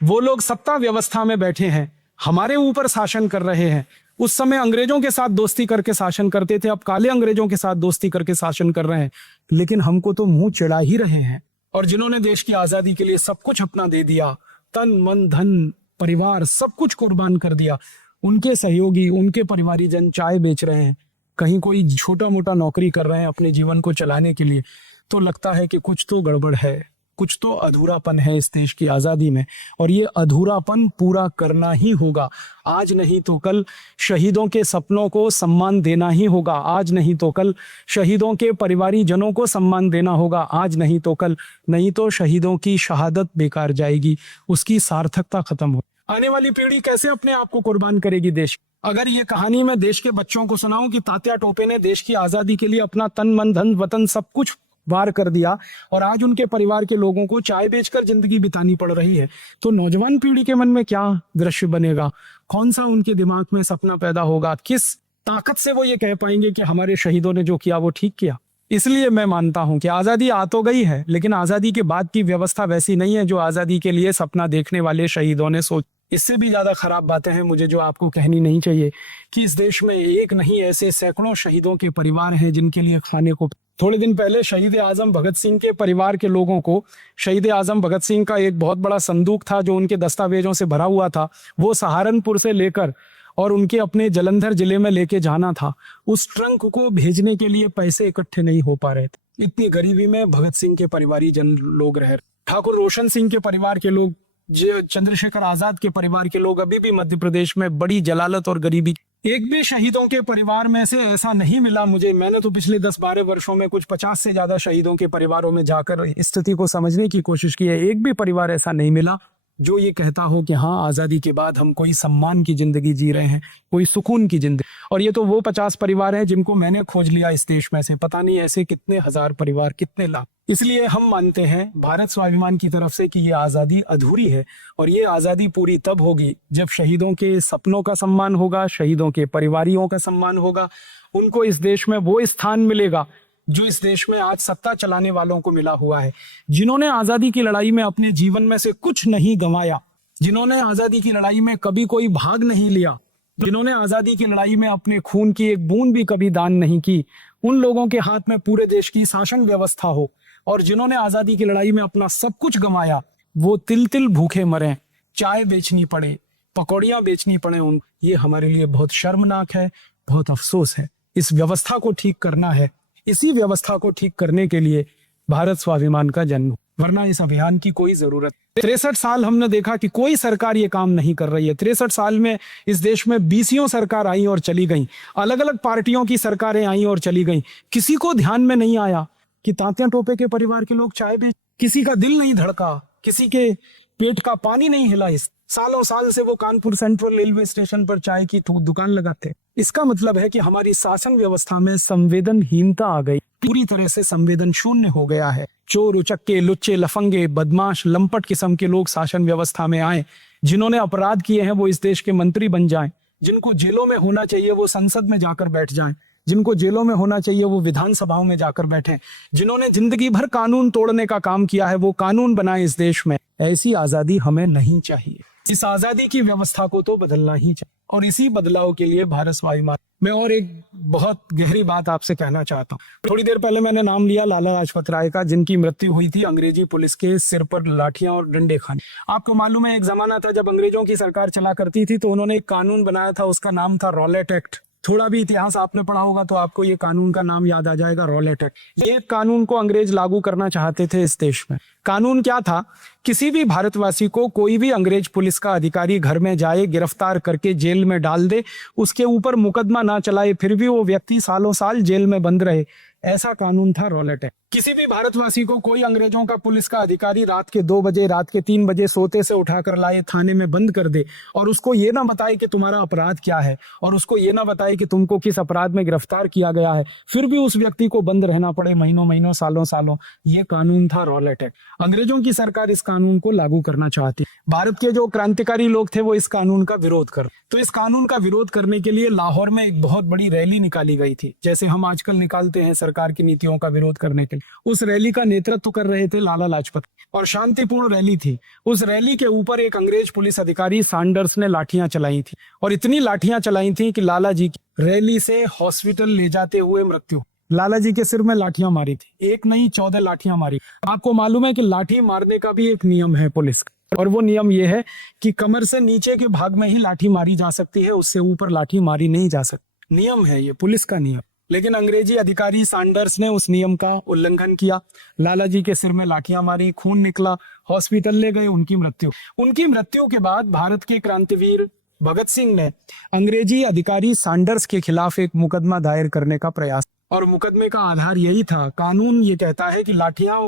वो लोग सत्ता व्यवस्था में बैठे हैं, हमारे ऊपर शासन कर रहे हैं। उस समय अंग्रेजों के साथ दोस्ती करके शासन करते थे, अब काले अंग्रेजों के साथ दोस्ती करके शासन कर रहे हैं, लेकिन हमको तो मुंह चिढ़ा ही रहे हैं। और जिन्होंने देश की आजादी के लिए सब कुछ अपना दे दिया, तन मन धन परिवार सब कुछ कुर्बान कर दिया, उनके सहयोगी, उनके परिवारी जन चाय बेच रहे हैं, कहीं कोई छोटा मोटा नौकरी कर रहे हैं अपने जीवन को चलाने के लिए, तो लगता है कि कुछ तो गड़बड़ है, कुछ तो अधूरापन है इस देश की आजादी में। और ये अधूरापन पूरा करना ही होगा। आज नहीं तो कल शहीदों के सपनों को सम्मान देना ही होगा। आज नहीं तो कल शहीदों के परिवारी जनों को सम्मान देना होगा। आज नहीं तो कल, नहीं तो शहीदों की शहादत बेकार जाएगी, उसकी सार्थकता खत्म हो। आने वाली पीढ़ी कैसे अपने आप को कुर्बान करेगी देश? अगर ये कहानी मैं देश के बच्चों को सुनाऊं कि तात्या टोपे ने देश की आजादी के लिए अपना तन मन धन वतन सब कुछ वार कर दिया और आज उनके परिवार के लोगों को चाय बेचकर जिंदगी बितानी पड़ रही है, तो नौजवान पीढ़ी के मन में क्या दृश्य बनेगा? कौन सा उनके दिमाग में सपना पैदा होगा? किस ताकत से वो ये कह पाएंगे कि हमारे शहीदों ने जो किया वो ठीक किया? इसलिए मैं मानता हूं कि आजादी आ तो गई है, लेकिन आजादी के बाद की व्यवस्था वैसी नहीं है जो आजादी के लिए सपना देखने वाले शहीदों ने सोच। इससे भी ज्यादा खराब बातें हैं मुझे जो आपको कहनी नहीं चाहिए कि इस देश में एक नहीं ऐसे सैकड़ों शहीदों के परिवार हैं जिनके लिए खाने को। थोड़े दिन पहले शहीद आजम भगत सिंह के परिवार के लोगों को, शहीद आजम भगत सिंह का एक बहुत बड़ा संदूक था जो उनके दस्तावेजों से भरा हुआ था, वो सहारनपुर से लेकर और उनके अपने जलंधर जिले में लेके जाना था। उस ट्रंक को भेजने के लिए पैसे इकट्ठे नहीं हो पा रहे थे। इतनी गरीबी में भगत सिंह के परिवारी जन लोग रह रहे। ठाकुर रोशन सिंह के परिवार के लोग, चंद्रशेखर आजाद के परिवार के लोग अभी भी मध्य प्रदेश में बड़ी जलालत और गरीबी। एक भी शहीदों के परिवार में से ऐसा नहीं मिला मुझे, मैंने तो पिछले 10-12 वर्षों में कुछ 50 से ज्यादा शहीदों के परिवारों में जाकर स्थिति को समझने की कोशिश की है। एक भी परिवार ऐसा नहीं मिला जो ये कहता हो कि हाँ, आजादी के बाद हम कोई सम्मान की जिंदगी जी रहे हैं, कोई सुकून की जिंदगी। और ये तो वो 50 परिवार हैं जिनको मैंने खोज लिया इस देश में से, पता नहीं ऐसे कितने हजार परिवार, कितने लाख। इसलिए हम मानते हैं भारत स्वाभिमान की तरफ से कि ये आजादी अधूरी है, और ये आजादी पूरी तब होगी जब शहीदों के सपनों का सम्मान होगा, शहीदों के परिवारियों का सम्मान होगा, उनको इस देश में वो स्थान मिलेगा जो इस देश में आज सत्ता चलाने वालों को मिला हुआ है, जिन्होंने आजादी की लड़ाई में अपने जीवन में से कुछ नहीं गंवाया, जिन्होंने आजादी की लड़ाई में कभी कोई भाग नहीं लिया, जिन्होंने आजादी की लड़ाई में अपने खून की एक बूंद भी कभी दान नहीं की, उन लोगों के हाथ में पूरे देश की शासन व्यवस्था हो, और जिन्होंने आजादी की लड़ाई में अपना सब कुछ गंवाया, वो तिल तिल भूखे मरे, चाय बेचनी पड़े, पकौड़ियां बेचनी पड़े, उन ये हमारे लिए बहुत शर्मनाक है, बहुत अफसोस है। इस व्यवस्था को ठीक करना है। इसी व्यवस्था को ठीक करने के लिए भारत स्वाभिमान का जन्म, वरना इस अभियान की कोई जरूरत। 63 साल हमने देखा कि कोई सरकार ये काम नहीं कर रही है। 63 साल में इस देश में 20 सरकार आई और चली गई, अलग अलग पार्टियों की सरकारें आई और चली गई। किसी को ध्यान में नहीं आया कि तात्या टोपे के परिवार के लोग चाय बेच, किसी का दिल नहीं धड़का, किसी के पेट का पानी नहीं हिला। इस सालों साल से वो कानपुर सेंट्रल रेलवे स्टेशन पर चाय की दुकान लगाते। इसका मतलब है कि हमारी शासन व्यवस्था में संवेदनहीनता आ गई, पूरी तरह से संवेदन शून्य हो गया है। चोर उचक्के, लुच्चे, लफंगे, बदमाश, लंपट किस्म के लोग शासन व्यवस्था में आए, जिन्होंने अपराध किए हैं वो इस देश के मंत्री बन जाएं, जिनको जेलों में होना चाहिए वो संसद में जाकर बैठ जाएं, जिनको जेलों में होना चाहिए वो विधानसभाओं में जाकर बैठे, जिन्होंने जिंदगी भर कानून तोड़ने का काम किया है वो कानून बनाए इस देश में। ऐसी आजादी हमें नहीं चाहिए। इस आजादी की व्यवस्था को तो बदलना ही चाहिए, और इसी बदलाव के लिए भारत स्वाभिमान। मैं और एक बहुत गहरी बात आपसे कहना चाहता हूँ। थोड़ी देर पहले मैंने नाम लिया लाला लाजपत राय का, जिनकी मृत्यु हुई थी अंग्रेजी पुलिस के सिर पर लाठियां और डंडे खाने। आपको मालूम है एक जमाना था जब अंग्रेजों की सरकार चला करती थी तो उन्होंने एक कानून बनाया था, उसका नाम था रॉलेट एक्ट। थोड़ा भी इतिहास आपने पढ़ा होगा तो आपको ये कानून का नाम याद आ जाएगा, रॉलेट एक्ट। ये कानून को अंग्रेज लागू करना चाहते थे इस देश में। कानून क्या था? किसी भी भारतवासी को कोई भी अंग्रेज पुलिस का अधिकारी घर में जाए, गिरफ्तार करके जेल में डाल दे, उसके ऊपर मुकदमा ना चलाए, फिर भी वो व्यक्ति सालों साल जेल में बंद रहे, ऐसा कानून था रॉलेट एक्ट। किसी भी भारतवासी को कोई अंग्रेजों का पुलिस का अधिकारी रात के 2 बजे, रात के 3 बजे सोते से उठाकर लाए, थाने में बंद कर दे, और उसको ये ना बताए कि तुम्हारा अपराध क्या है, और उसको ये ना बताए कि तुमको किस अपराध में गिरफ्तार किया गया है, फिर भी उस व्यक्ति को बंद रहना पड़े महीनों महीनों, सालों सालों, ये कानून था रॉलेट एक्ट। अंग्रेजों की सरकार इस कानून को लागू करना चाहती। भारत के जो क्रांतिकारी लोग थे वो इस कानून का विरोध कर, तो इस कानून का विरोध करने के लिए लाहौर में एक बहुत बड़ी रैली निकाली गई थी, जैसे हम आजकल निकालते हैं सरकार की नीतियों का विरोध करने के लिए। उस रैली का नेतृत्व कर रहे थे लाला लाजपत, और शांतिपूर्ण रैली थी। उस रैली के ऊपर एक अंग्रेज पुलिस अधिकारी सैंडर्स ने लाठियां चलाई थी, और इतनी लाठियां चलाई थी कि लाला जी की रैली से हॉस्पिटल ले जाते हुए मृत्यु। लाला जी के सिर में लाठियां मारी थी, एक नहीं 14 लाठियां मारी। आपको मालूम है कि लाठी मारने का भी एक नियम है पुलिस का, और वो नियम ये है कि कमर से नीचे के भाग में ही लाठी मारी जा सकती है, उससे ऊपर लाठी मारी नहीं जा सकती। नियम है ये, पुलिस का नियम। लेकिन अंग्रेजी अधिकारी सैंडर्स ने उस नियम का उल्लंघन किया, लाला जी के सिर में लाठियां मारी, खून निकला, हॉस्पिटल ले गए, उनकी मृत्यु। उनकी मृत्यु के बाद भारत के क्रांतिवीर भगत सिंह ने अंग्रेजी अधिकारी सैंडर्स के खिलाफ एक मुकदमा दायर करने का प्रयास, और मुकदमे का आधार यही था। कानून ये कहता है कि लाठियां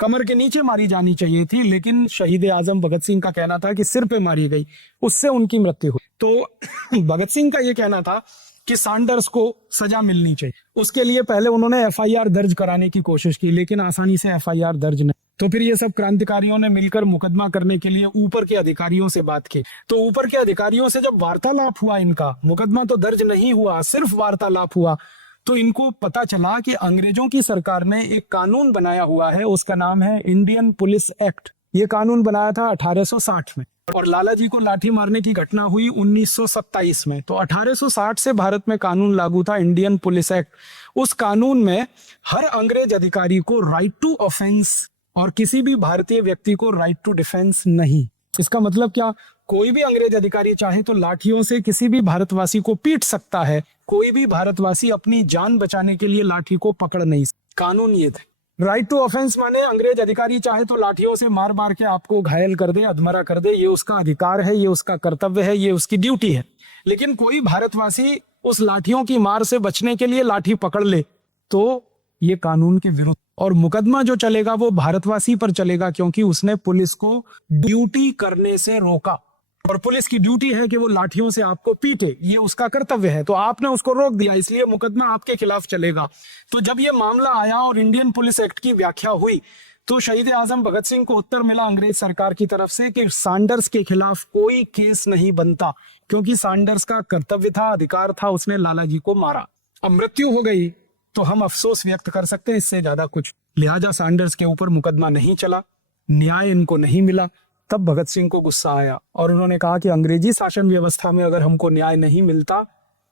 कमर के नीचे मारी जानी चाहिए थी, लेकिन शहीद आजम भगत सिंह का कहना था कि सिर पे मारी गई, उससे उनकी मृत्यु हुई। तो भगत सिंह का ये कहना था कि सैंडर्स को सजा मिलनी चाहिए। उसके लिए पहले उन्होंने एफआईआर दर्ज कराने की कोशिश की, लेकिन आसानी से एफआईआर दर्ज नहीं। तो फिर ये सब क्रांतिकारियों ने मिलकर मुकदमा करने के लिए ऊपर के अधिकारियों से बात की। तो ऊपर के अधिकारियों से जब वार्तालाप हुआ, इनका मुकदमा तो दर्ज नहीं हुआ, सिर्फ वार्तालाप हुआ, तो इनको पता चला कि अंग्रेजों की सरकार ने एक कानून बनाया हुआ है, उसका नाम है इंडियन पुलिस एक्ट। ये कानून बनाया था 1860 में, और लाला जी को लाठी मारने की घटना हुई 1927 में। तो 1860 से भारत में कानून लागू था, इंडियन पुलिस एक्ट। उस कानून में हर अंग्रेज अधिकारी को राइट टू ऑफेंस, और किसी भी भारतीय व्यक्ति को राइट टू डिफेंस नहीं। इसका मतलब क्या? कोई भी अंग्रेज अधिकारी चाहे तो लाठियों से किसी भी भारतवासी को पीट सकता है, कोई भी भारतवासी अपनी जान बचाने के लिए लाठी को पकड़ नहीं सकता। कानून ये थे। राइट टू ऑफेंस माने अंग्रेज अधिकारी चाहे तो लाठियों से मार मार के आपको घायल कर दे, अधमरा कर दे, ये उसका अधिकार है, ये उसका कर्तव्य है, ये उसकी ड्यूटी है। लेकिन कोई भारतवासी उस लाठियों की मार से बचने के लिए लाठी पकड़ ले तो ये कानून के विरुद्ध, और मुकदमा जो चलेगा वो भारतवासी पर चलेगा, क्योंकि उसने पुलिस को ड्यूटी करने से रोका, और पुलिस की ड्यूटी है कि वो लाठियों से आपको पीटे, ये उसका कर्तव्य है। तो आपने उसको रोक दिया, इसलिए मुकदमा आपके खिलाफ चलेगा। तो जब ये मामला आया और इंडियन पुलिस एक्ट की व्याख्या हुई तो शहीद आजम भगत सिंह को उत्तर मिला अंग्रेज सरकार की तरफ से कि सैंडर्स के खिलाफ कोई केस नहीं बनता, क्योंकि सैंडर्स का कर्तव्य था, अधिकार था, उसने लाला जी को मारा। अब मृत्यु हो गई तो हम अफसोस व्यक्त कर सकते हैं, इससे ज्यादा कुछ। लिहाजा सैंडर्स के ऊपर मुकदमा नहीं चला, न्याय इनको नहीं मिला। तब भगत सिंह को गुस्सा आया और उन्होंने कहा कि अंग्रेजी शासन व्यवस्था में अगर हमको न्याय नहीं मिलता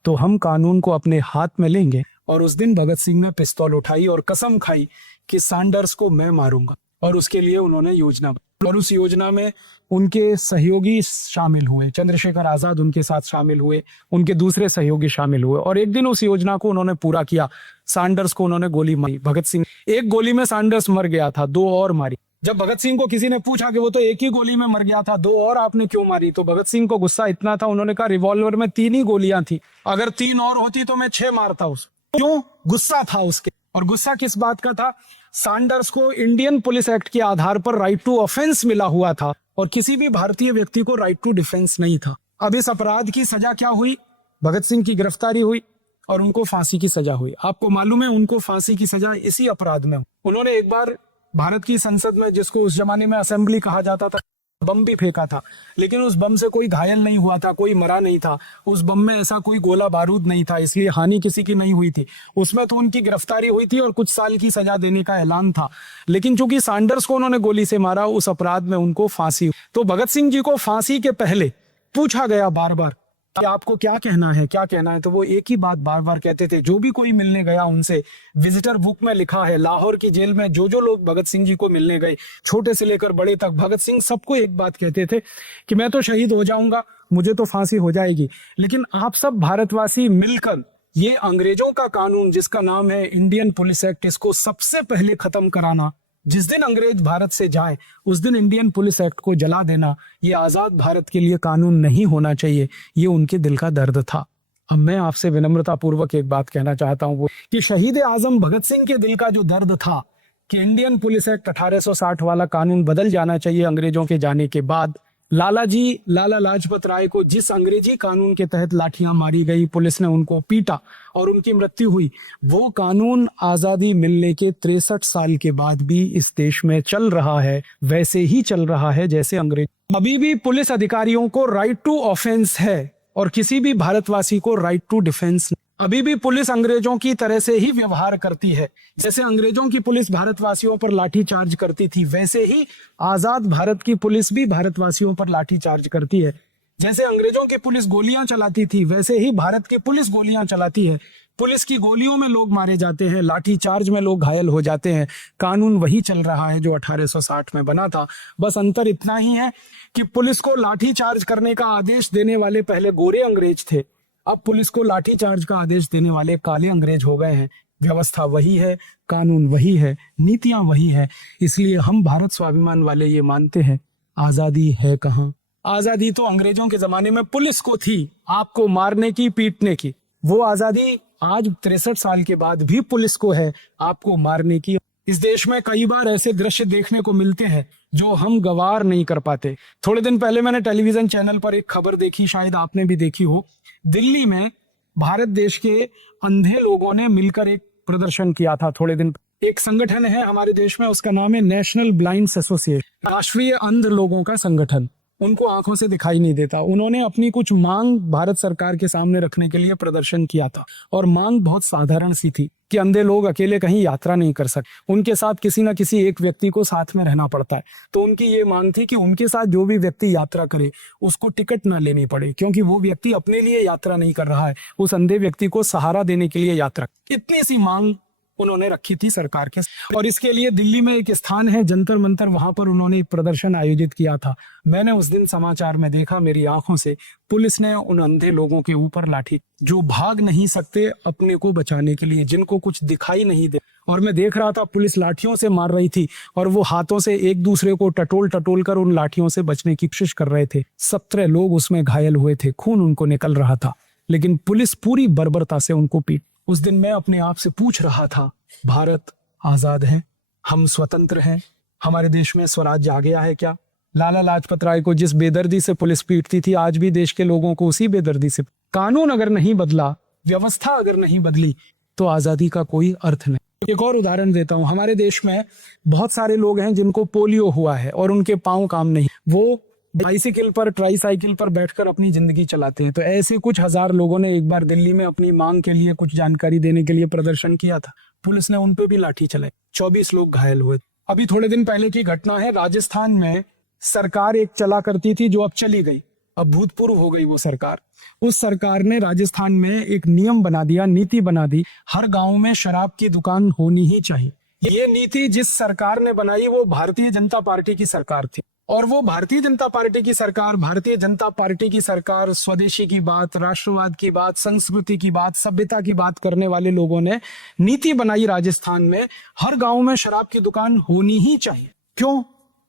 तो हम कानून को अपने हाथ में लेंगे। और उस दिन भगत सिंह ने पिस्तौल उठाई और कसम खाई कि सैंडर्स को मैं मारूंगा, और उसके लिए उन्होंने योजना बनाई। और उस योजना में उनके सहयोगी शामिल हुए, चंद्रशेखर आजाद उनके साथ शामिल हुए, उनके दूसरे सहयोगी शामिल हुए, और एक दिन उस योजना को उन्होंने पूरा किया। सैंडर्स को उन्होंने गोली मारी। भगत सिंह, एक गोली में सैंडर्स मर गया था, दो और मारी। जब भगत सिंह को किसी ने पूछा कि वो तो एक ही गोली में मर गया था, दो और आपने क्यों मारी, तो भगत सिंह को गुस्सा इतना था, उन्होंने कहा रिवॉल्वर में 3 ही गोलियां थी, अगर 3 और होती तो मैं 6 मारता उसको। क्यों? गुस्सा था उसके। और गुस्सा किस बात का था? सैंडर्स को इंडियन पुलिस एक्ट के आधार पर राइट टू ऑफेंस मिला हुआ था और किसी भी भारतीय व्यक्ति को राइट टू डिफेंस नहीं था। अब इस अपराध की सजा क्या हुई? भगत सिंह की गिरफ्तारी हुई और उनको फांसी की सजा हुई। आपको मालूम है उनको फांसी की सजा इसी अपराध में हुई। उन्होंने एक बार भारत की संसद में, जिसको उस जमाने में असेंबली कहा जाता था, बम भी फेंका था, लेकिन उस बम से कोई घायल नहीं हुआ था, कोई मरा नहीं था, उस बम में ऐसा कोई गोला बारूद नहीं था, इसलिए हानि किसी की नहीं हुई थी। उसमें तो उनकी गिरफ्तारी हुई थी और कुछ साल की सजा देने का ऐलान था, लेकिन चूंकि सैंडर्स को उन्होंने गोली से मारा, उस अपराध में उनको फांसी। तो भगत सिंह जी को फांसी के पहले पूछा गया बार बार कि आपको क्या कहना है, क्या कहना है, तो वो एक ही बात बार बार कहते थे। जो भी कोई मिलने गया उनसे, विजिटर बुक में लिखा है, लाहौर की जेल में जो जो लोग भगत सिंह जी को मिलने गए, छोटे से लेकर बड़े तक, भगत सिंह सबको एक बात कहते थे कि मैं तो शहीद हो जाऊंगा, मुझे तो फांसी हो जाएगी, लेकिन आप सब भारतवासी मिलकर ये अंग्रेजों का कानून जिसका नाम है इंडियन पुलिस एक्ट, इसको सबसे पहले खत्म कराना। जिस दिन अंग्रेज भारत से जाए उस दिन इंडियन पुलिस एक्ट को जला देना, ये आजाद भारत के लिए कानून नहीं होना चाहिए, ये उनके दिल का दर्द था। अब मैं आपसे विनम्रता पूर्वक एक बात कहना चाहता हूं, वो कि शहीद आजम भगत सिंह के दिल का जो दर्द था कि इंडियन पुलिस एक्ट 1860 वाला कानून बदल जाना चाहिए अंग्रेजों के जाने के बाद, लाला लाजपत राय को जिस अंग्रेजी कानून के तहत लाठियां मारी गई, पुलिस ने उनको पीटा और उनकी मृत्यु हुई, वो कानून आजादी मिलने के 63 साल के बाद भी इस देश में चल रहा है, वैसे ही चल रहा है जैसे अंग्रेज। अभी भी पुलिस अधिकारियों को राइट टू ऑफेंस है और किसी भी भारतवासी को राइट टू डिफेंस। अभी भी पुलिस अंग्रेजों की तरह से ही व्यवहार करती है। जैसे अंग्रेजों की पुलिस भारतवासियों पर लाठी चार्ज करती थी, वैसे ही आजाद भारत की पुलिस भी भारतवासियों पर लाठी चार्ज करती है। जैसे अंग्रेजों की पुलिस गोलियां चलाती थी, वैसे ही भारत की पुलिस गोलियां चलाती है। पुलिस की गोलियों में लोग मारे जाते हैं, लाठी चार्ज में लोग घायल हो जाते हैं। कानून वही चल रहा है जो 1860 में बना था। बस अंतर इतना ही है कि पुलिस को लाठी चार्ज करने का आदेश देने वाले पहले गोरे अंग्रेज थे, अब पुलिस को लाठी चार्ज का आदेश देने वाले काले अंग्रेज हो गए हैं। व्यवस्था वही है, कानून वही है, नीतियां वही है। इसलिए हम भारत स्वाभिमान वाले ये मानते हैं, आजादी है कहाँ? आजादी तो अंग्रेजों के जमाने में पुलिस को थी, आपको मारने की, पीटने की। वो आजादी आज 63 साल के बाद भी पुलिस को है, आपको मारने की। इस देश में कई बार ऐसे दृश्य देखने को मिलते हैं जो हम गवार नहीं कर पाते। थोड़े दिन पहले मैंने टेलीविजन चैनल पर एक खबर देखी, शायद आपने भी देखी हो। दिल्ली में भारत देश के अंधे लोगों ने मिलकर एक प्रदर्शन किया था। थोड़े दिन, एक संगठन है हमारे देश में, उसका नाम है नेशनल ब्लाइंड्स एसोसिएशन, राष्ट्रीय अंध लोगों का संगठन। उनको आंखों से दिखाई नहीं देता। उन्होंने अपनी कुछ मांग भारत सरकार के सामने रखने के लिए प्रदर्शन किया था और मांग बहुत साधारण सी थी कि अंधे लोग अकेले कहीं यात्रा नहीं कर सकते, उनके साथ किसी ना किसी एक व्यक्ति को साथ में रहना पड़ता है। तो उनकी ये मांग थी कि उनके साथ जो भी व्यक्ति यात्रा करे उसको टिकट ना लेनी पड़े, क्योंकि वो व्यक्ति अपने लिए यात्रा नहीं कर रहा है, उस अंधे व्यक्ति को सहारा देने के लिए यात्रा। इतनी सी मांग उन्होंने रखी थी सरकार के। और इसके लिए दिल्ली में एक स्थान है जंतर मंतर, वहां पर उन्होंने एक प्रदर्शन आयोजित किया था। मैंने उस दिन समाचार में देखा मेरी आंखों से, पुलिस ने उन अंधे लोगों के ऊपर लाठी, जो भाग नहीं सकते अपने को बचाने के लिए, जिनको कुछ दिखाई नहीं दे, और मैं देख रहा था पुलिस लाठियों से मार रही थी और वो हाथों से एक दूसरे को टटोल टटोल कर उन लाठियों से बचने की कोशिश कर रहे थे। 17 लोग उसमें घायल हुए थे, खून उनको निकल रहा था, लेकिन पुलिस पूरी बर्बरता से उनको पीट। उस दिन मैं अपने आप से पूछ रहा था, भारत आजाद है, हम स्वतंत्र हैं, हमारे देश में स्वराज्य आ गया है क्या? लाला लाजपत राय को जिस बेदर्दी से पुलिस पीटती थी, आज भी देश के लोगों को उसी बेदर्दी से। कानून अगर नहीं बदला, व्यवस्था अगर नहीं बदली, तो आजादी का कोई अर्थ नहीं। एक और उदाहरण देता हूं, हमारे देश में बहुत सारे लोग हैं जिनको पोलियो हुआ है और उनके पांव काम नहीं, वो बाइसिकल पर, ट्राईसाइकिल पर बैठकर अपनी जिंदगी चलाते हैं। तो ऐसे कुछ हजार लोगों ने एक बार दिल्ली में अपनी मांग के लिए कुछ जानकारी देने के लिए प्रदर्शन किया था। पुलिस ने उन पे भी लाठी चलाई, 24 लोग घायल हुए। अभी थोड़े दिन पहले की घटना है, राजस्थान में सरकार एक चला करती थी जो अब चली गई, अब भूतपूर्व हो गई वो सरकार। उस सरकार ने राजस्थान में एक नियम बना दिया, नीति बना दी, हर गांव में शराब की दुकान होनी ही चाहिए। ये नीति जिस सरकार ने बनाई वो भारतीय जनता पार्टी की सरकार थी, और वो भारतीय जनता पार्टी की सरकार, भारतीय जनता पार्टी की सरकार स्वदेशी की बात, राष्ट्रवाद की बात, संस्कृति की बात, सभ्यता की बात करने वाले लोगों ने नीति बनाई राजस्थान में, हर गांव में शराब की दुकान होनी ही चाहिए। क्यों?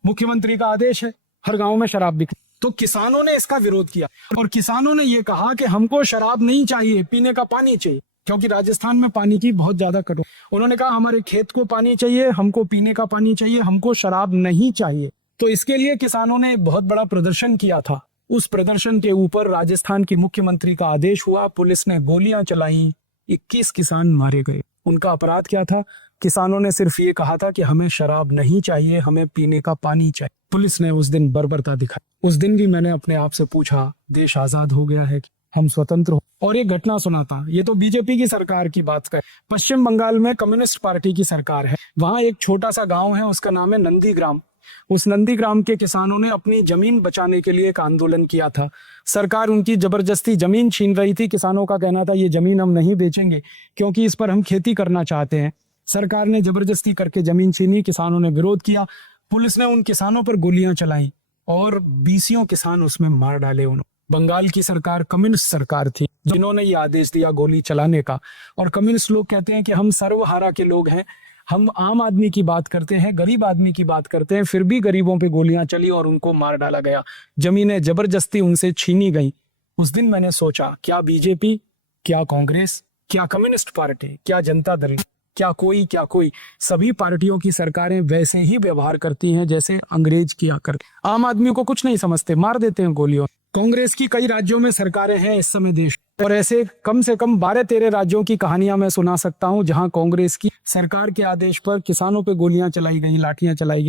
मुख्यमंत्री का आदेश है, हर गांव में शराब बिके। तो किसानों ने इसका विरोध किया और किसानों ने ये कहा कि हमको शराब नहीं चाहिए, पीने का पानी चाहिए, क्योंकि राजस्थान में पानी की बहुत ज्यादा कटौती। उन्होंने कहा हमारे खेत को पानी चाहिए, हमको पीने का पानी चाहिए, हमको शराब नहीं चाहिए। तो इसके लिए किसानों ने एक बहुत बड़ा प्रदर्शन किया था। उस प्रदर्शन के ऊपर राजस्थान के मुख्यमंत्री का आदेश हुआ, पुलिस ने गोलियां चलाई, 21 किसान मारे गए। उनका अपराध क्या था? किसानों ने सिर्फ ये कहा था कि हमें शराब नहीं चाहिए, हमें पीने का पानी चाहिए। पुलिस ने उस दिन बर्बरता दिखाई। उस दिन भी मैंने अपने आप से पूछा, देश आजाद हो गया है, हम स्वतंत्र हो? और एक घटना सुना था, ये तो बीजेपी की सरकार की बात कर, पश्चिम बंगाल में कम्युनिस्ट पार्टी की सरकार है। वहां एक छोटा सा गांव है, उसका नाम है नंदीग्राम। उस नंदीग्राम के किसानों ने अपनी जमीन बचाने के लिए एक आंदोलन किया था। सरकार उनकी जबरदस्ती जमीन छीन रही थी। किसानों का कहना था ये जमीन हम नहीं बेचेंगे क्योंकि इस पर हम खेती करना चाहते हैं। सरकार ने जबरदस्ती करके जमीन छीनी, किसानों ने विरोध किया, पुलिस ने उन किसानों पर गोलियां चलाई और 20 किसान उसमें मार डाले। उन्होंने, बंगाल की सरकार कम्युनिस्ट सरकार थी जिन्होंने ये आदेश दिया गोली चलाने का। और कम्युनिस्ट लोग कहते हैं कि हम सर्वहारा के लोग हैं, हम आम आदमी की बात करते हैं, गरीब आदमी की बात करते हैं, फिर भी गरीबों पे गोलियां चली और उनको मार डाला गया, जमीनें जबरदस्ती उनसे छीनी गई। उस दिन मैंने सोचा, क्या बीजेपी, क्या कांग्रेस, क्या कम्युनिस्ट पार्टी, क्या जनता दल, क्या कोई, सभी पार्टियों की सरकारें वैसे ही व्यवहार करती हैं जैसे अंग्रेज किया कर। आम आदमी को कुछ नहीं समझते, मार देते हैं गोलियों। कांग्रेस की कई राज्यों में सरकारें हैं इस समय देश, और ऐसे कम से कम 12-13 राज्यों की कहानियां मैं सुना सकता हूं जहां कांग्रेस की सरकार के आदेश पर किसानों पे गोलियां चलाई गई, लाठियां चलाई गई।